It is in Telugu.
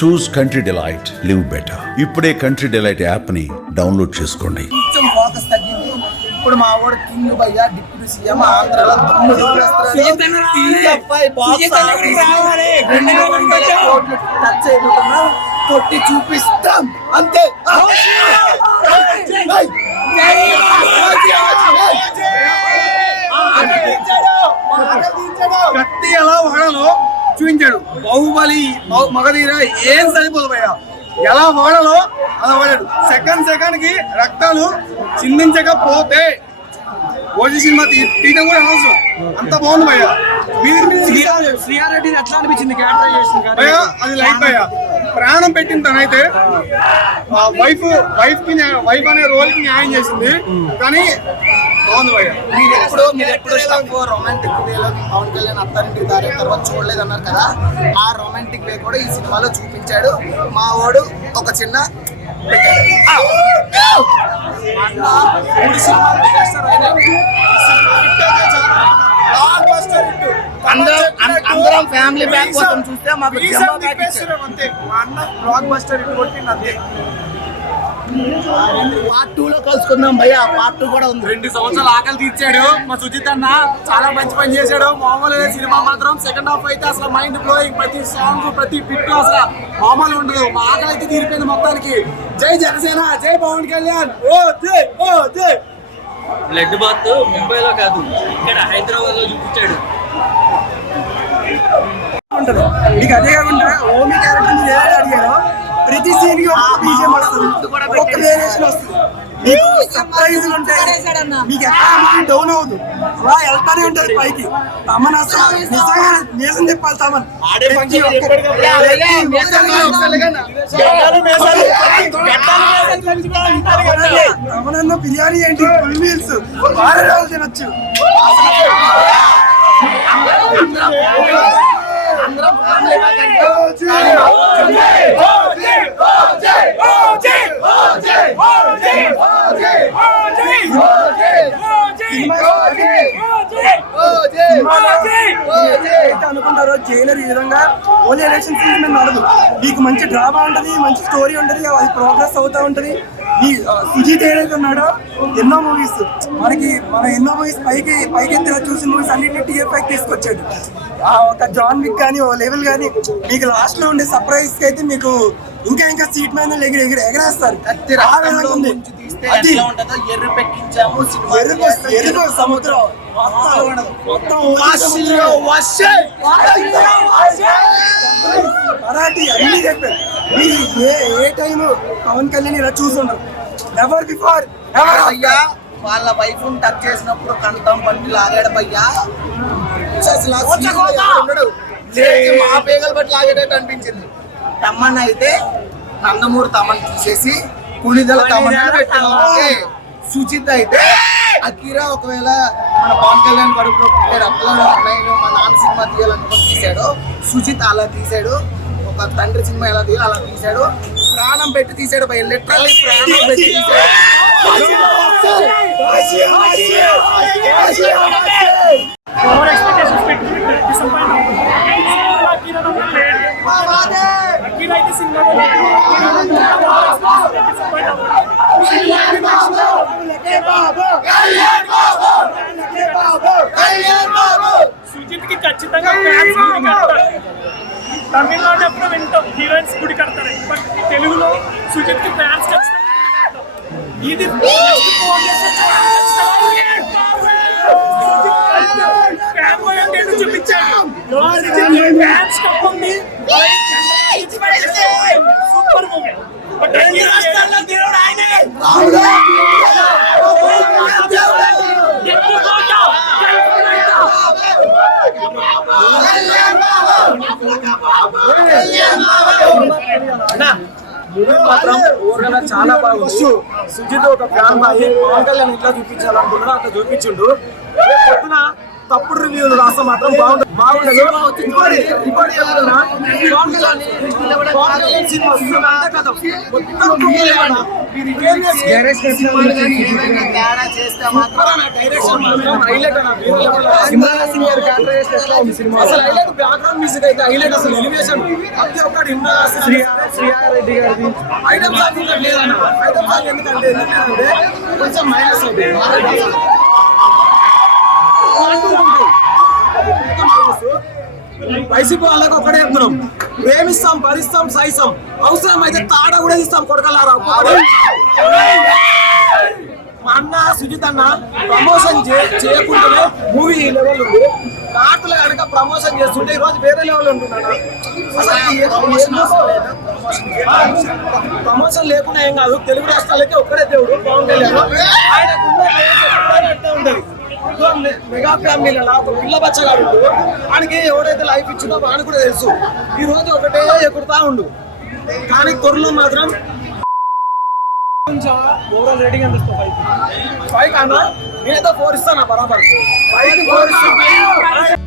చూస్ కంట్రీ డిలైట్, లివ్ బెటర్. ఇప్పుడే కంట్రీ డిలైట్ యాప్ ని డౌన్లోడ్ చేసుకోండి. కొంచెం ఫోకస్ తగ్గింది. ఇప్పుడు మా వాడు కింగ్ భయ్యా డిప్యూటీ సీఎం ఆంధ్రలో టచ్ అయిపోతున్నా కొట్టి చూపిస్తాం అంతే. కత్తి ఎలా వాడాలో చూపించాడు. బాహుబలి మగధీర ఏం సరిపోదు భయ్యా, ఎలా వాడాలో అలా వాడాడు. సెకండ్ కి రక్తాలు చిందించకపోతే ఓజీ సినిమా తీయడం కూడా అనవసరం. అంత బాగుంది భయ్యా. శ్రీయారెడ్డి ఎట్లా అనిపించింది క్యారెక్టరైజేషన్ భయ్యా? అది లైక్ భయ్యా, ప్రాణం పెట్టిన తనైతే వైఫ్ అనే రోల్ కి న్యాయం చేసింది. కానీ బాగుంది భయ్యా. మీరు ఎప్పుడు రొమాంటిక్ వేలో పవన్ కళ్యాణ్ అత్తారింటికి దారి తర్వాత చూడలేదు అన్నారు కదా, ఆ రొమాంటిక్ వే కూడా ఈ సినిమాలో చూపించాడు. మా వాడు ఒక చిన్న అందరం ఫ్యామిలీ బ్యాక్ కోసం చూస్తే మాకు అంతే. మా అన్న బ్లాక్ బస్టర్ హిట్ కొట్టింది అంతే. పార్ట్ 2 లో కలుసుకుందాం భయ్యా. పార్ట్ 2 కూడా ఉంది. 2 సంవత్సరాలు ఆకలి తీర్చాడు మా సుజిత్ అన్న. చాలా మంచి పని చేశాడు. మామూలు సినిమా మాత్రం సెకండ్ హాఫ్ అయితే అసలు మైండ్ బ్లోయింగ్. ప్రతి సాంగ్ ప్రతి పిట్టు అసలు మామూలు ఉండదు. మా ఆకలి అయితే తీరిపోయింది మొత్తానికి. జై జనసేన, జై పవన్ కళ్యాణ్. ఓ జై, ఓ జై. బ్లడ్ బాత్ ముంబైలో కాదు, ఇక్కడ హైదరాబాద్ లో చూపించాడు. మీకు అదే కాకుండా ఓమి క్యారెక్టర్ మీరు ఏదైనా అడిగారో ప్రతి సీన్ కి ఒక బీజిఎం వస్తుంది, ఒక వేరియేషన్ వస్తుంది. మీకు సర్ప్రైజ్లు ఉంటాయి. మీకు ఎక్కడ డౌన్ అవ్వదు, అలా వెళ్తానే ఉంటది పైకి. తమన్ అసలు నిజంగా నేసం చెప్పాలి. తమన్ తమనన్న బిర్యానీ ఏంటి, ఫుల్ మీల్స్ వారం రోజులు తినొచ్చు. అనుకుంటారో జైలర్ ఈ విధంగా ఓన్లీ ఎలక్షన్ సీజన్ మీద నడదు. మీకు మంచి డ్రామా ఉంటది, మంచి స్టోరీ ఉంటది, అది ప్రోగ్రెస్ అవుతా ఉంటది. ఈ సుజిత్ ఏదైతే ఉన్నాడో ఎన్నో మూవీస్ మన ఎన్నో మూవీస్ పైకెత్తిలా చూసిన మూవీస్ అన్నింటినీ టీఎఫ్ఐకి తీసుకొచ్చాడు. ఒక జాన్ విక్ కానీ ఓ లెవెల్ కానీ మీకు లాస్ట్ లో ఉండే సర్ప్రైజ్ కి అయితే మీకు ఇంకా సీట్ మీద ఎగరేస్తారు. ఎరుపు సముద్రం మరాఠీ అన్ని చెప్పారు. మీరు ఏ టైం పవన్ కళ్యాణ్ ఇలా చూసుండ్రు. ఎవర్ బిఫోర్ అయ్యా వాళ్ళ వైఫ్ టచ్ చేసినప్పుడు కంఠం పట్టి లాగాడు భయ్యా. మా పేగలు బట్టి లాగేటట్టు అనిపించింది. తమ్మన్ అయితే నందమూరి తమ్మన్ తీసేసి పులిదల తమ్మన్ పెట్టాను. సుచిత్ అయితే అకీరా ఒకవేళ మన పవన్ కళ్యాణ్ కడుపులో అట్లా నేను మా నాన్న సినిమా తీయాలనుకుని తీశాడు. సుచిత్ అలా తీశాడు. ఒక తండ్రి సినిమా ఎలా తీయాలి అలా తీశాడు. ప్రాణం పెట్టి తీశాడు భయ, లిటరల్లీ ప్రాణం పెట్టి తీశాడు. సుజిత్ కి ఖచ్చితంగా తమిళనాడు ఎప్పుడు వింటాం హీరోయిన్స్ గుడి కడతారు, బట్ తెలుగులో సుజిత్ కి ఫ్యాన్స్ ఖచ్చితంగా ఇది చూపించాడు. Super movie. బట్ చాలా బాగుంది. సుజిత్ ఒక ఫ్యాన్ బాయ్ పవన్ కళ్యాణ్ ఇట్లా చూపించాలనుకున్నాడు, అట్లా చూపించిండు. పొద్దున తప్పుడు రివ్యూలు రాస్తే మాత్రం బాగుండదు. ఇంకోటి చెప్తున్నా, పవన్ కళ్యాణ్ సినిమా వస్తుందంటే కదా మొత్తం కుమ్మేయాలన్న. తేడా చేస్తే మాత్రం డైరెక్షన్ మాత్రం హైలైట్ అన్న. అసలు హైలైట్ బ్యాక్గ్రౌండ్ మ్యూజిక్ అయితే హైలైట్. అసలు ఎలివేషన్ ప్రతి ఒక్కటి శ్రీయారెడ్డి గారిది ఐటమ్ సాంగ్ ఇంకా లేదన్న. ఐటమ్ సాంగ్ ఎందుకంటే కొంచెం మైనస్ వైసీపీ వాళ్ళకి ఒకటే చెప్తున్నాం, ప్రేమిస్తాం, భరిస్తాం, సహిస్తాం, అవసరం అయితే తాడ కూడా ఇస్తాం కొడకలారా. మా అన్న సుజిత్ అన్న ప్రమోషన్ చేయకుండానే మూవీ ఈ లెవెల్ ఉంది. నాటులు కనుక ప్రమోషన్ చేస్తుంటే ఈ రోజు వేరే లెవెల్ ఉంటున్నాడు. ప్రమోషన్ లేకుండా ఏం కాదు, తెలుగు రాష్ట్రాలకి ఒక్కడే దేవుడు పవన్ కళ్యాణ్. ఆయనకు ఉంటది మెగా ఫ్యామిలీలలో ఒక పిల్ల బచ్చగాడు వాడికి ఎవరైతే లైఫ్ ఇచ్చిందో వాడికి కూడా తెలుసు. ఈ రోజు ఒకటే ఎగురుతా ఉండు, కానీ త్వరలో మాత్రం ఓవరాల్ రేటింగ్ ఎంత ఇస్తావు? 5 కన్నా నేనైతే 4 ఇస్తాను బరాబర్. 5 4 ఇస్తాను.